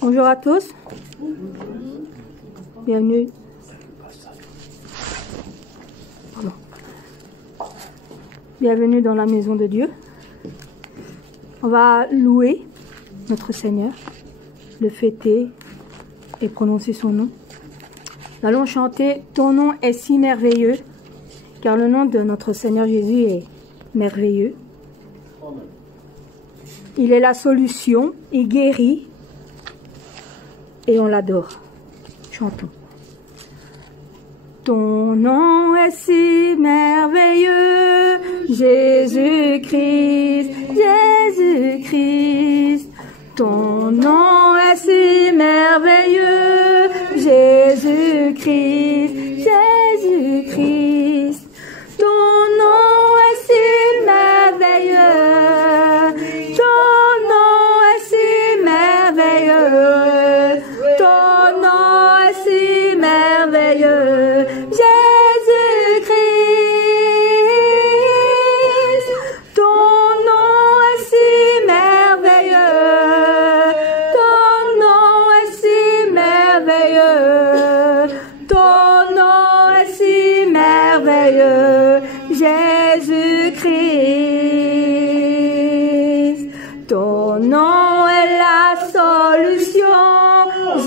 Bonjour à tous. Bienvenue. Pardon. Bienvenue dans la maison de Dieu. On va louer notre Seigneur, le fêter et prononcer son nom. Nous allons chanter « Ton nom est si merveilleux » car le nom de notre Seigneur Jésus est merveilleux. Il est la solution, il guérit et on l'adore. Chantons. Ton nom est si merveilleux, Jésus-Christ, Jésus-Christ. Ton nom est si merveilleux, Jésus-Christ, Jésus-Christ. Ton nom est si merveilleux, ton nom est si merveilleux, ton nom est si merveilleux, Jésus-Christ. Ton nom est si merveilleux, ton nom est si merveilleux, ton nom est si merveilleux, Jésus-Christ. Ton nom est la solution,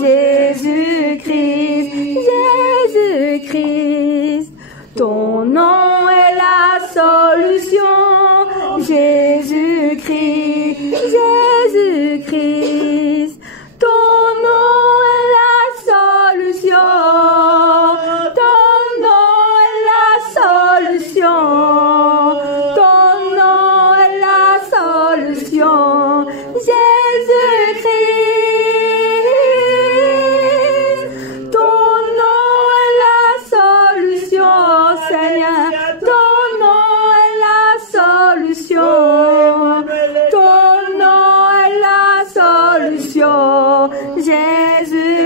Jésus-Christ, Jésus-Christ. Ton nom est la solution, Jésus-Christ, Jésus-Christ. Ton nom est la solution, ton nom est la solution, ton nom est la solution, Jésus-Christ. Ton nom est la solution, Seigneur, ton nom est la solution, ton nom est la solution, Jésus-Christ.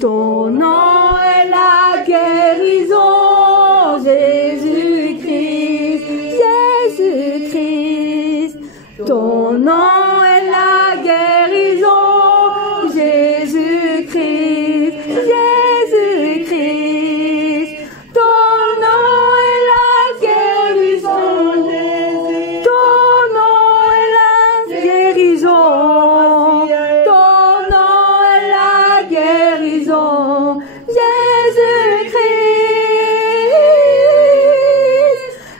Ton nom est la guérison, Jésus-Christ, Jésus-Christ. Ton nom est la guérison, Jésus-Christ, Jésus-Christ. Ton nom est la guérison, ton nom est la guérison, ton nom est la guérison, Jésus-Christ.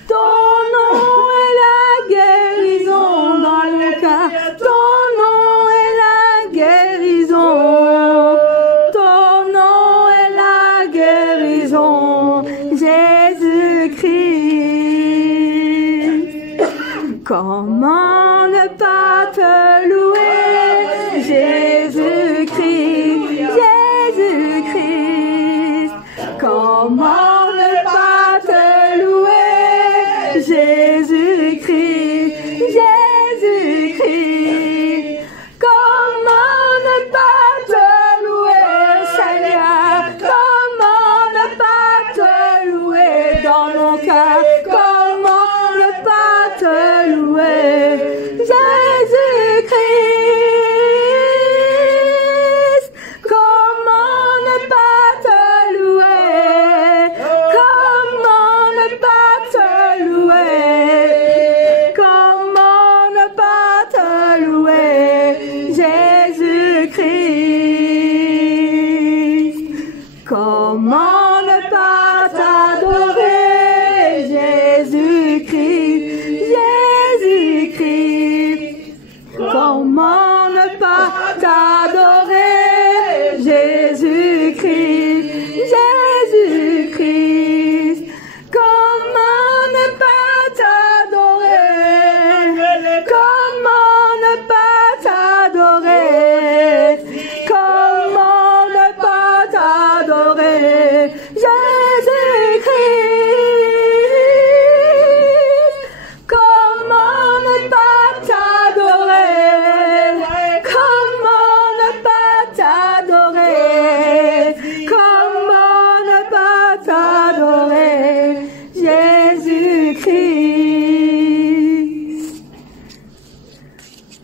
Ton nom est la guérison dans le cœur, ton nom est la guérison, ton nom est la guérison, Jésus-Christ. Comment ne pas te louer, Jésus-Christ, Jésus-Christ. Comment ne pas te louer, Jésus-Christ, Jésus-Christ. Comment ne pas te louer, Seigneur, comment ne pas te louer dans mon cœur, comment ne pas te louer, Jésus-Christ. Comment ne pas te louer, comment ne pas te louer, comment ne pas te louer, Jésus-Christ. Comment ne pas t'adorer, Jésus-Christ, Jésus-Christ.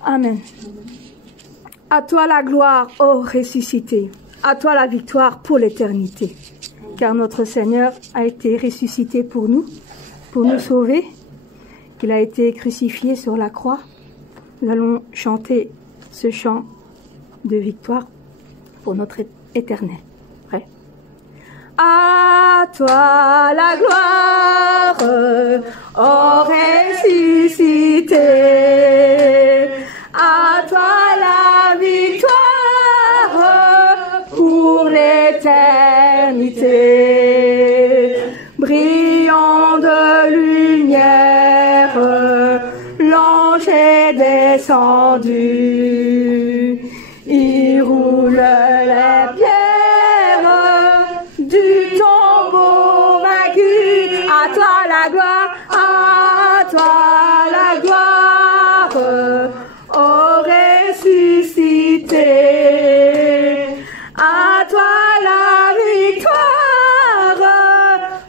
Amen. À toi la gloire, ô ressuscité. À toi la victoire pour l'éternité. Car notre Seigneur a été ressuscité pour nous sauver. Il a été crucifié sur la croix. Nous allons chanter ce chant de victoire pour notre éternel. Prêt? À toi la gloire, ô ressuscité. À toi la victoire pour l'éternité. Brillant de lumière, l'ange est descendu. Il roule les pierres du tombeau vaincu. À toi la gloire, à toi la gloire, ô ressuscité. À toi la victoire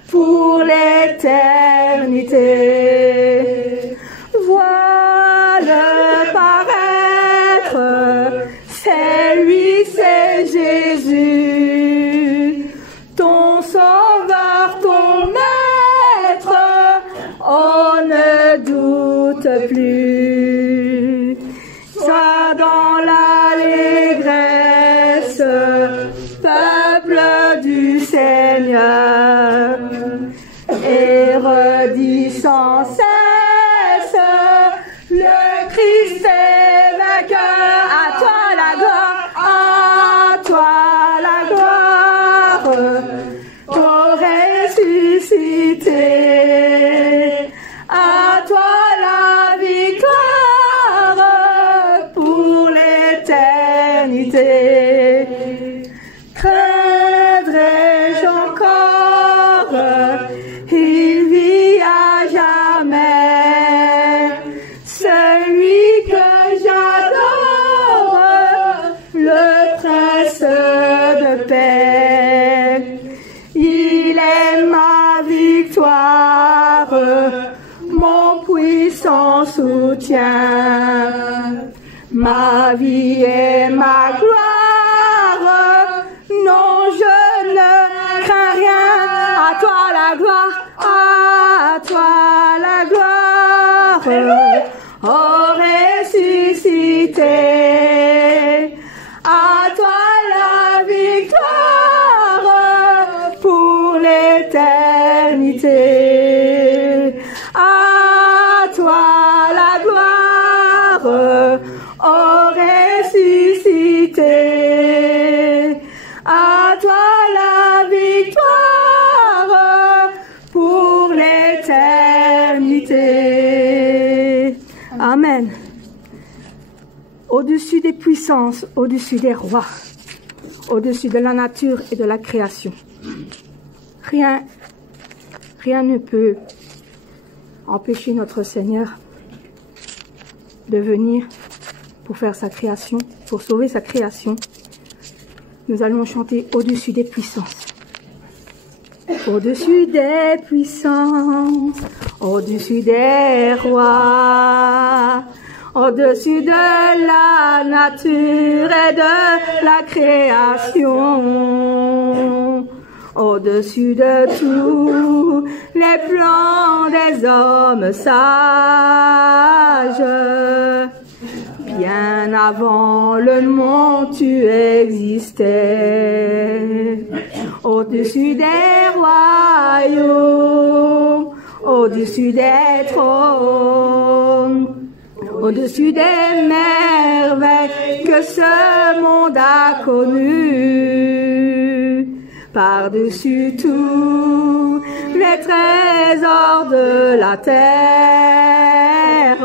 pour l'éternité. Vois-le paraître, c'est lui, c'est Jésus, ton sauveur, ton maître, on ne doute plus. Sois dans l'allégresse, peuple du Seigneur, et redis sans cesse, le Christ est vainqueur. À toi la gloire, à toi la gloire, ô ressuscité. À toi la victoire pour l'éternité. Craindrai-je encore, il vit à jamais, celui que j'adore, le prince de paix. Il est ma victoire, mon puissant soutien, ma vie et ma gloire. Non, je ne crains rien. À toi la gloire, à toi la gloire, ô ressuscité. À toi la victoire pour l'éternité. À toi la gloire, ô ressuscité. À toi la victoire pour l'éternité. Amen. Au-dessus des puissances, au-dessus des rois, au-dessus de la nature et de la création, rien ne peut empêcher notre Seigneur de venir pour faire sa création, pour sauver sa création. Nous allons chanter au-dessus des puissances. Au-dessus des puissances, au-dessus des rois, au-dessus de la nature et de la création, au-dessus de tous les plans des hommes sages. Bien avant le monde, tu existais. Au-dessus des royaumes, au-dessus des trônes, au-dessus des merveilles que ce monde a connues. Par-dessus tous les trésors de la terre,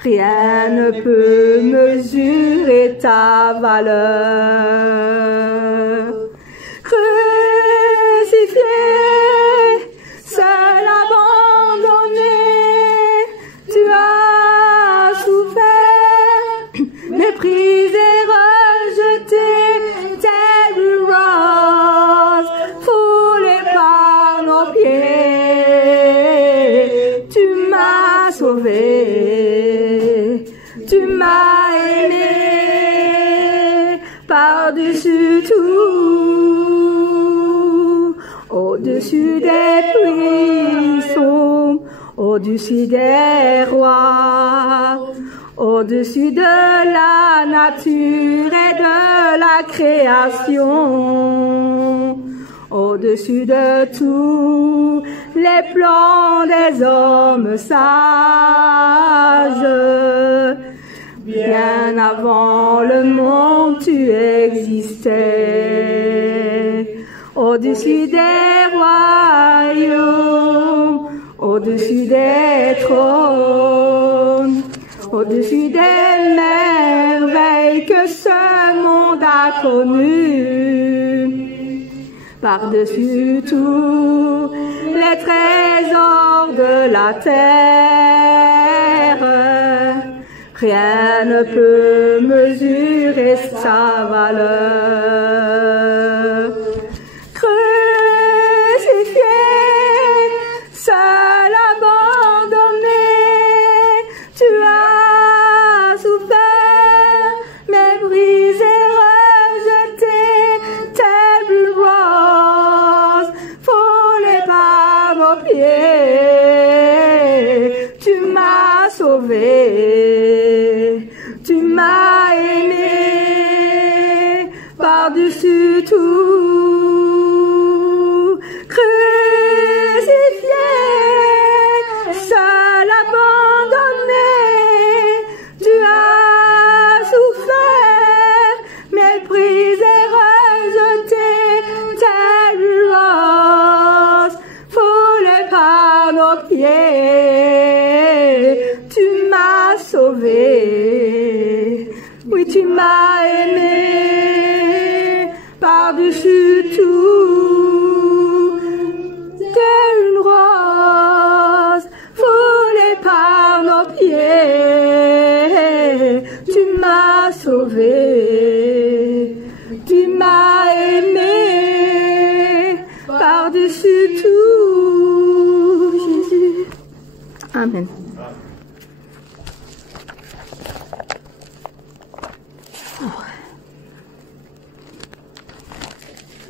rien ne peut mesurer ta valeur. Crucifié, seul abandonné, tu as souffert, méprisé, rejeté, tel une rose foulée par nos pieds. Tu m'as sauvé. Tu m'as aimé par-dessus tout, au-dessus des buissons, au-dessus des rois, au-dessus de la nature et de la création, au-dessus de tous les plans des hommes sages. Bien avant le monde, tu existais, au-dessus des royaumes, au-dessus des trônes, au-dessus des merveilles que ce monde a connues, par-dessus tous les trésors de la terre. Rien ne peut mesurer sa valeur. Crucifié, seul abandonné, tu as souffert, méprisé, rejeté, tel blue rose, foulé par vos pieds. Tu m'as sauvé. Tu m'as aimé par-dessus tout, crucifié, seul abandonné, tu as souffert, méprisé, rejeté, tel rose, foulé par nos pieds. Tu m'as sauvé. Oui, tu m'as aimé par-dessus tout, telle une rose foulée par nos pieds. Tu m'as sauvé, tu m'as aimé par-dessus tout, Jésus. Amen.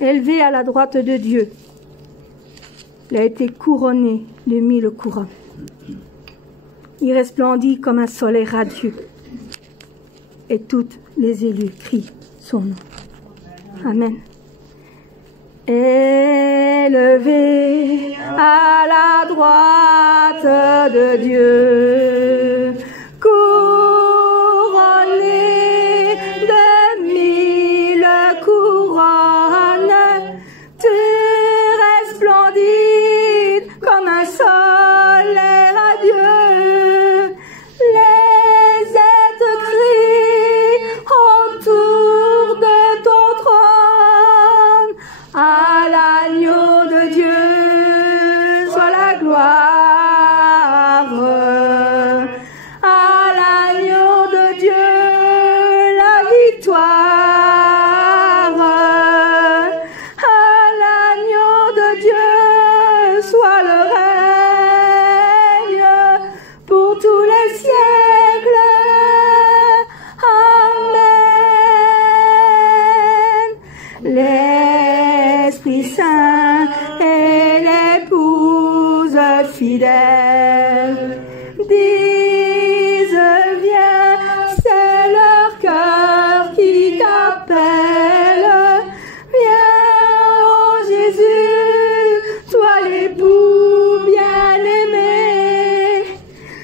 Élevé à la droite de Dieu, il a été couronné de 1000 couronnes. Il resplendit comme un soleil radieux. Et toutes les élus crient son nom. Amen. Élevé à la droite de Dieu, couronné de 1000 couronnes, tu resplendis comme un soleil radieux. Les êtres crient autour de ton trône. À l'agneau de Dieu soit la gloire. À l'agneau de Dieu la victoire. À l'agneau de Dieu soit le règne pour tous les siècles. Amen. L'Esprit Saint et l'épouse fidèle disent viens, c'est leur cœur qui t'appelle. Viens, oh Jésus, toi l'époux bien-aimé.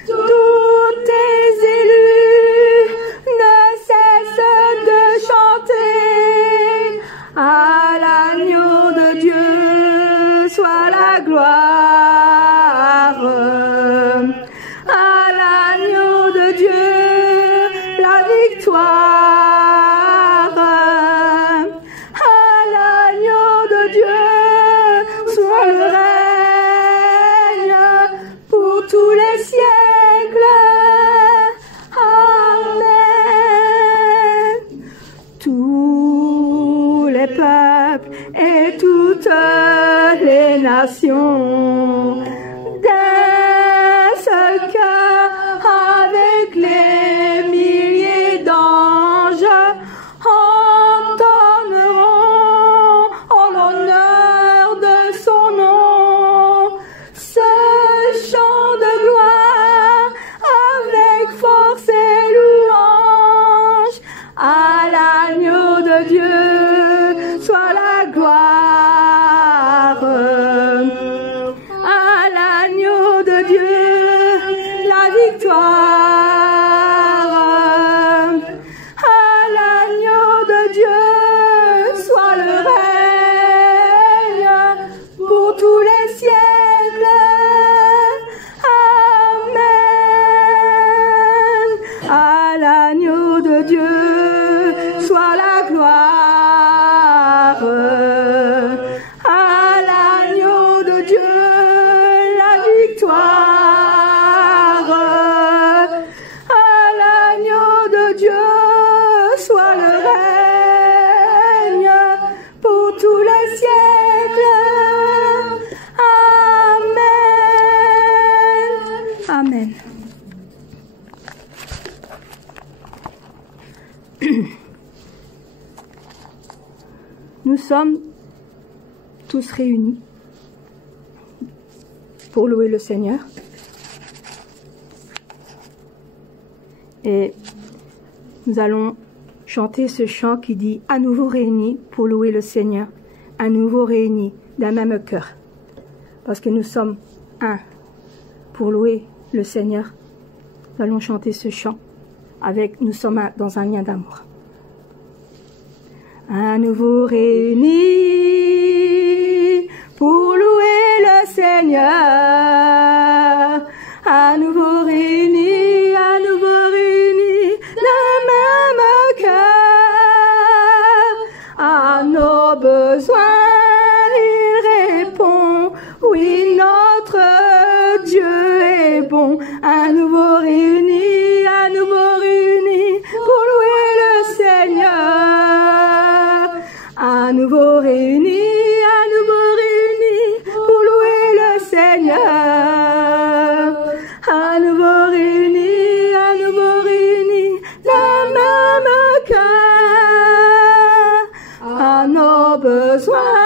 Tous tes élus ne cessent de chanter. À l'agneau de Dieu soit la gloire. À l'agneau de Dieu la victoire. À l'agneau de Dieu soit le règne pour tous les siècles. Amen. Tous les peuples et toutes les nations d'un seul cœur avec les victoire. À l'agneau de Dieu soit le règne pour tous les siècles. Amen. À l'agneau de Dieu soit la gloire. À l'agneau de Dieu la victoire. À l'agneau de Dieu soit le règne pour tous les siècles. Amen. Amen. Nous sommes tous réunis pour louer le Seigneur. Et nous allons chanter ce chant qui dit « À nouveau réunis pour louer le Seigneur, à nouveau réunis d'un même cœur. » Parce que nous sommes un pour louer le Seigneur. Nous allons chanter ce chant avec « Nous sommes un dans un lien d'amour ». À nouveau réunis pour louer le Seigneur, à nouveau réunis, le même cœur. À nos besoins, il répond, oui, notre Dieu est bon. À nouveau réunis, pour louer le Seigneur. À nouveau réunis, pour louer le Seigneur. À nouveau réunis, le même cœur. À nos besoins,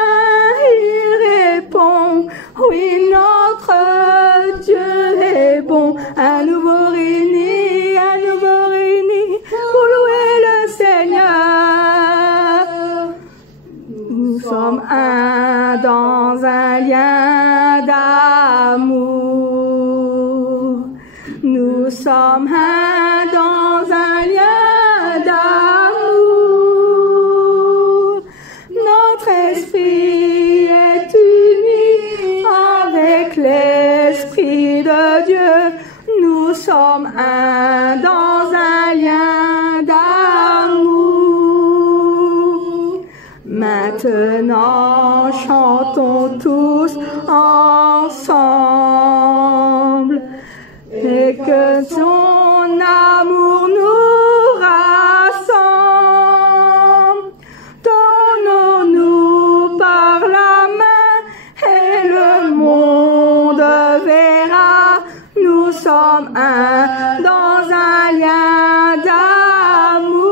il répond, oui, notre Dieu est bon. À nouveau réunis, pour louer le Seigneur. Nous sommes un dans un lien d'amour. Nous sommes un dans un lien d'amour. Notre esprit est uni avec l'Esprit de Dieu. Nous sommes un dans un lien d'amour. Maintenant, chantons tous ensemble et que son amour nous rassemble. Donnons-nous par la main et le monde verra. Nous sommes un dans un lien d'amour.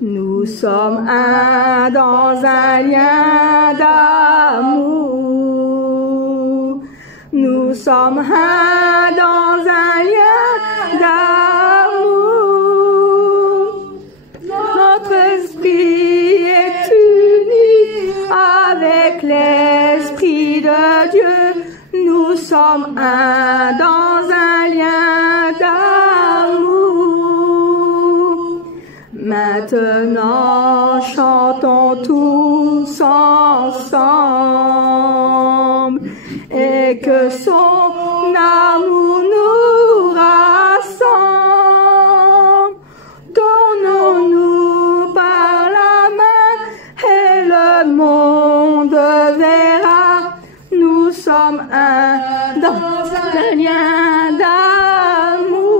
Nous sommes un dans un lien d'amour. Nous sommes un dans un lien d'amour. Notre esprit est uni avec l'Esprit de Dieu. Nous sommes un dans un lien d'amour. Maintenant, chantons tous ensemble et que son amour nous rassemble. Donnons-nous par la main et le monde verra. Nous sommes un dans un lien d'amour.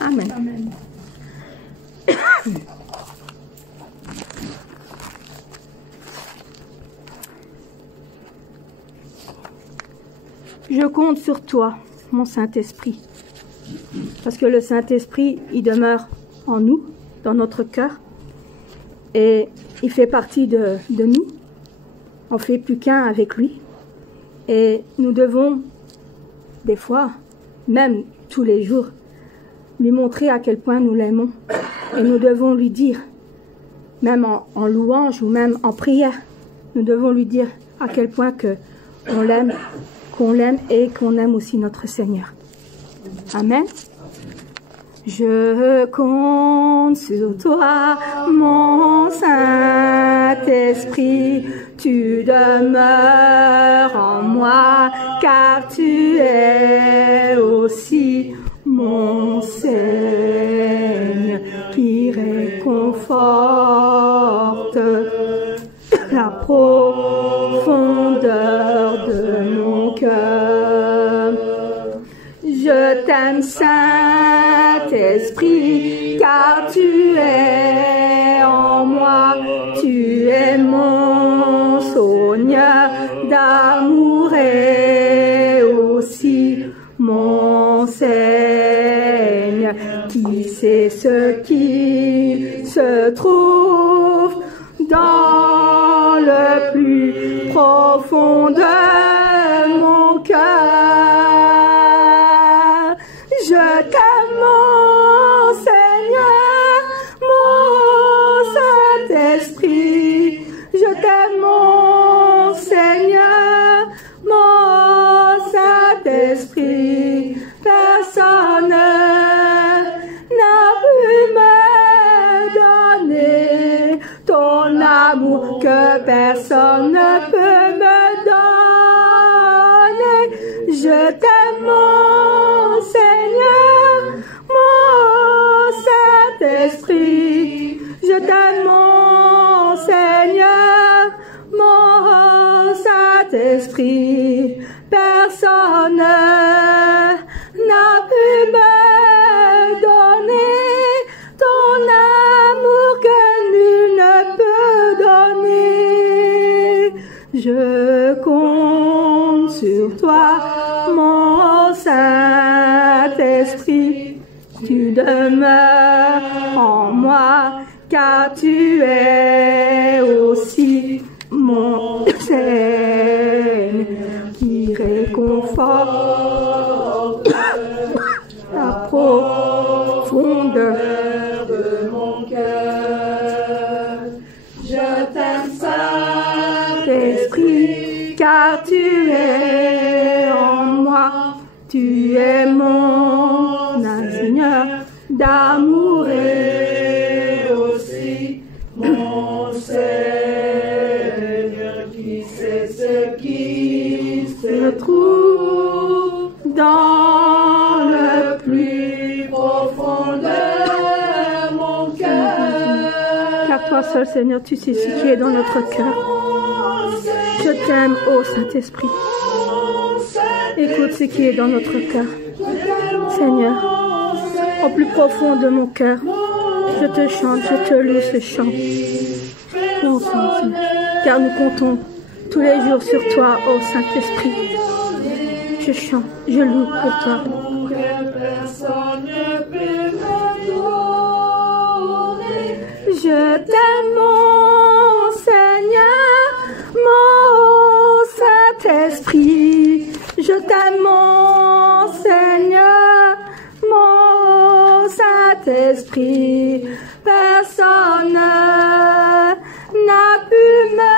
Amen. Amen. Je compte sur toi, mon Saint-Esprit, parce que le Saint-Esprit, il demeure en nous, dans notre cœur, et il fait partie de nous. On fait plus qu'un avec lui, et nous devons, des fois, même tous les jours, lui montrer à quel point nous l'aimons, et nous devons lui dire, même en louange ou même en prière, nous devons lui dire à quel point que on l'aime, qu'on l'aime et qu'on aime aussi notre Seigneur. Amen. Je compte sur toi, mon Saint-Esprit, tu demeures en moi, car tu es aussi mon Seigneur qui réconforte la profondeur de mon cœur. Je t'aime, Saint-Esprit, car tu es en moi, tu es mon Seigneur d'amour et aussi mon Seigneur, qui sait ce qui se trouve dans le plus profond de mon cœur. Je t'aime, mon Seigneur, mon Saint-Esprit. Je t'aime, mon Seigneur, mon Saint-Esprit. Personne n'a pu me donner ton amour que personne ne peut me donner. Je t'aime, mon Seigneur, mon Saint-Esprit. Je t'aime, mon Seigneur, mon Saint-Esprit. Personne n'a pu me donner ton amour que nul ne peut donner. Je compte sur toi, mon Saint-Esprit. Tu demeures en moi, car tu es aussi mon Seigneur qui réconforte la profondeur de mon cœur. Je t'aime, Saint-Esprit, car tu es en moi, tu es mon Seigneur d'amour et aussi mon Seigneur qui sait ce qui se trouve dans le plus profond de mon cœur. Car toi seul, Seigneur, tu sais ce qui est dans notre cœur. Je t'aime, ô Saint-Esprit. Écoute ce qui est dans notre cœur. Seigneur, au plus profond de mon cœur, je te chante, je te loue ce chant. Ô Saint-Esprit, car nous comptons tous les jours sur toi, ô Saint-Esprit. Je chante, je loue pour toi. Je t'aime, mon Seigneur, mon Saint-Esprit. Je t'aime, mon Seigneur, mon Saint-Esprit. Personne n'a pu me